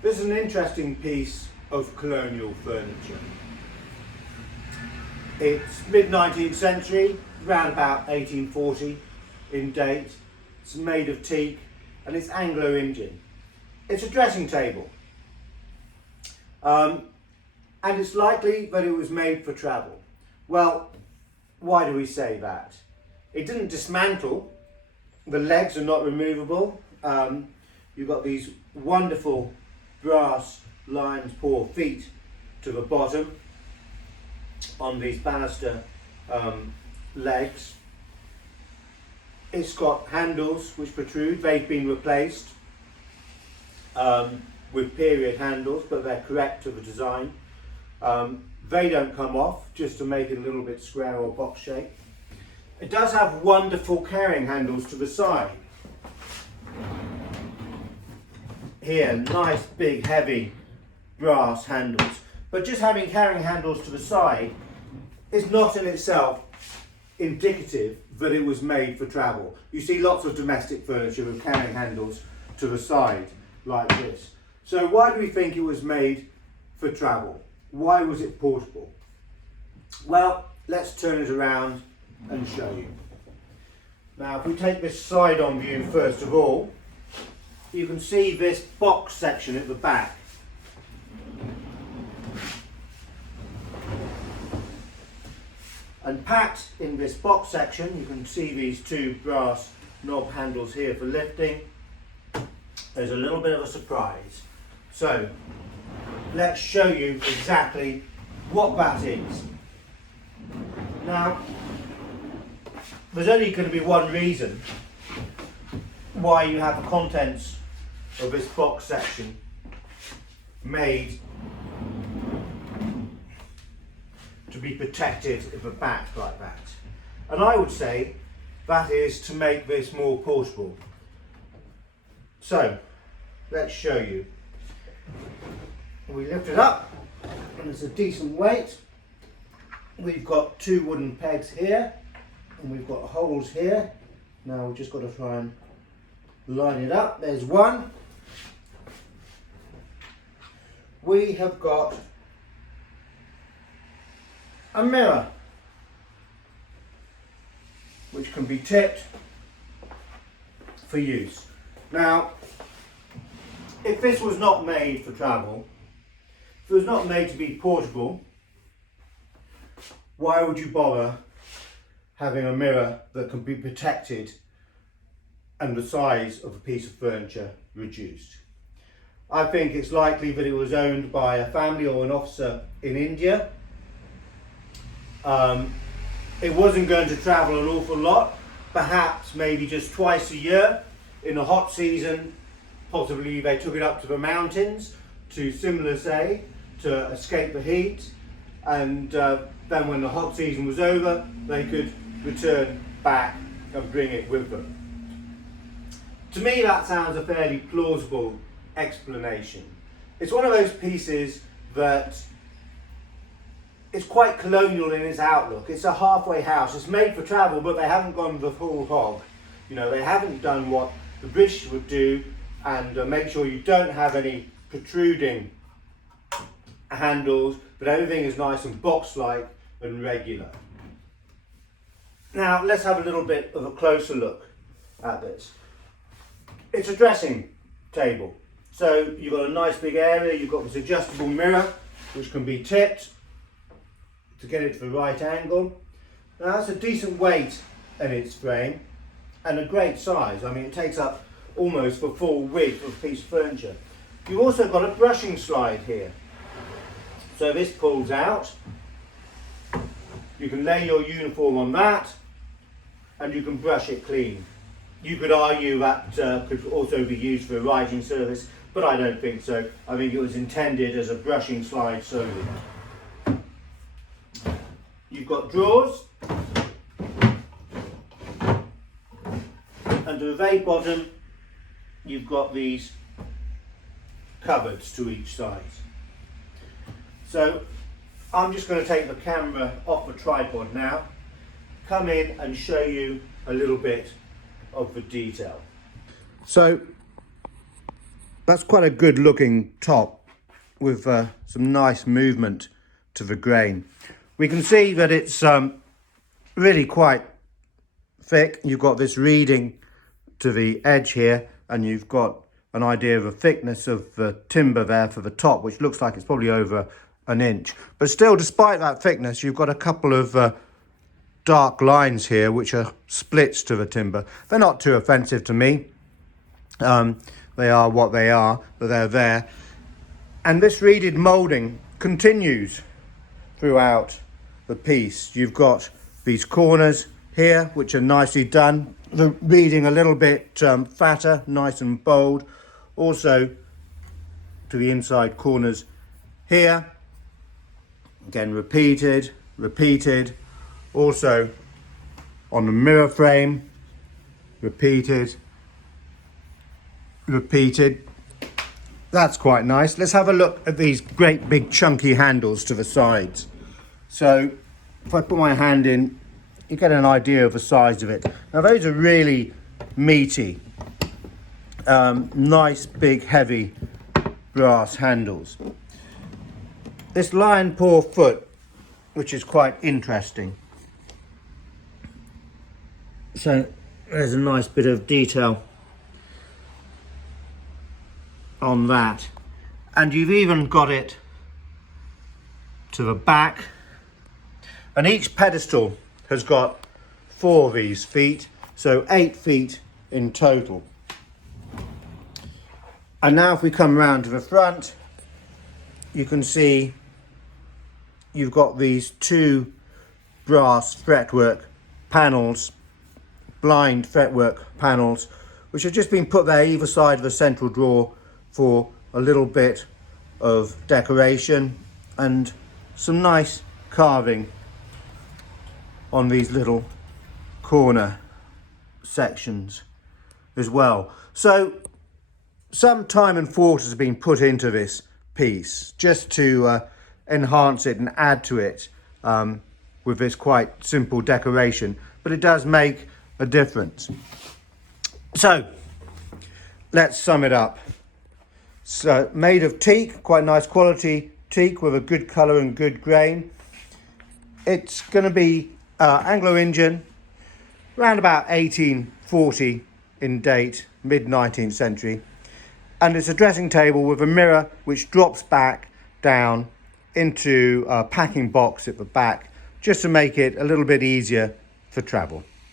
This is an interesting piece of colonial furniture. It's mid-19th century, around about 1840 in date. It's made of teak and it's Anglo Indian. It's a dressing table. And it's likely that it was made for travel. Well, why do we say that? It didn't dismantle. The legs are not removable. You've got these wonderful brass lion's paw feet to the bottom on these banister legs. It's got handles which protrude. They've been replaced with period handles, but they're correct to the design. They don't come off, just to make it a little bit square or box shape. It does have wonderful carrying handles to the side. Here, nice big heavy brass handles. But just having carrying handles to the side is not in itself indicative that it was made for travel. You see lots of domestic furniture with carrying handles to the side like this. So why do we think it was made for travel? Why was it portable? Well, let's turn it around and show you. Now if we take this side-on view first of all, you can see this box section at the back. And packed in this box section, you can see these two brass knob handles here for lifting. There's a little bit of a surprise. So let's show you exactly what that is. Now, there's only going to be one reason why you have the contents of this box section made to be protected at the back like that. And I would say that is to make this more portable. So, let's show you. We lift it up and it's a decent weight. We've got two wooden pegs here and we've got holes here. Now we've just got to try and line it up. There's one. We have got a mirror which can be tipped for use. Now, if this was not made for travel, if it was not made to be portable, why would you bother having a mirror that can be protected and the size of a piece of furniture reduced? I think it's likely that it was owned by a family or an officer in India. It wasn't going to travel an awful lot, perhaps maybe just twice a year. In the hot season, possibly they took it up to the mountains to Simla, say, to escape the heat, and then when the hot season was over, they could return back and bring it with them. To me, that sounds a fairly plausible explanation. It's one of those pieces that is quite colonial in its outlook. It's a halfway house. It's made for travel, but they haven't gone the full hog. You know, they haven't done what the British would do and make sure you don't have any protruding handles, but everything is nice and box-like and regular. Now let's have a little bit of a closer look at this. It's a dressing table. So you've got a nice big area, you've got this adjustable mirror which can be tipped to get it to the right angle. Now that's a decent weight in its frame and a great size. I mean, it takes up almost the full width of a piece of furniture. You've also got a brushing slide here. So this pulls out. You can lay your uniform on that and you can brush it clean. You could argue that could also be used for a writing service, but I don't think so. I think it was intended as a brushing slide solely. You've got drawers, and to the very bottom you've got these cupboards to each side. So I'm just going to take the camera off the tripod now, come in and show you a little bit of the detail. So That's quite a good looking top with some nice movement to the grain. We can see that it's really quite thick. You've got this reading to the edge here, and you've got an idea of the thickness of the timber there for the top, which looks like it's probably over an inch. But still, despite that thickness, you've got a couple of dark lines here which are splits to the timber. They're not too offensive to me. They are what they are, but they're there. And this reeded moulding continues throughout the piece. You've got these corners here which are nicely done, the reeding a little bit fatter, nice and bold. Also to the inside corners here, again repeated. Also on the mirror frame, repeated. That's quite nice. Let's have a look at these great big chunky handles to the sides. So if I put my hand in, you get an idea of the size of it. Now those are really meaty, nice big heavy brass handles. This lion paw foot, which is quite interesting. So there's a nice bit of detail on that, and you've even got it to the back, and each pedestal has got 4 of these feet, so 8 feet in total. And now if we come round to the front, you can see you've got these 2 brass fretwork panels, blind fretwork panels, which have just been put there either side of the central drawer for a little bit of decoration and some nice carving on these little corner sections as well. So some time and thought has been put into this piece just to enhance it and add to it with this quite simple decoration, but it does make a difference. So let's sum it up. So made of teak, quite nice quality teak with a good colour and good grain. It's going to be Anglo Indian, around about 1840 in date, mid 19th century. And it's a dressing table with a mirror which drops back down into a packing box at the back, just to make it a little bit easier for travel.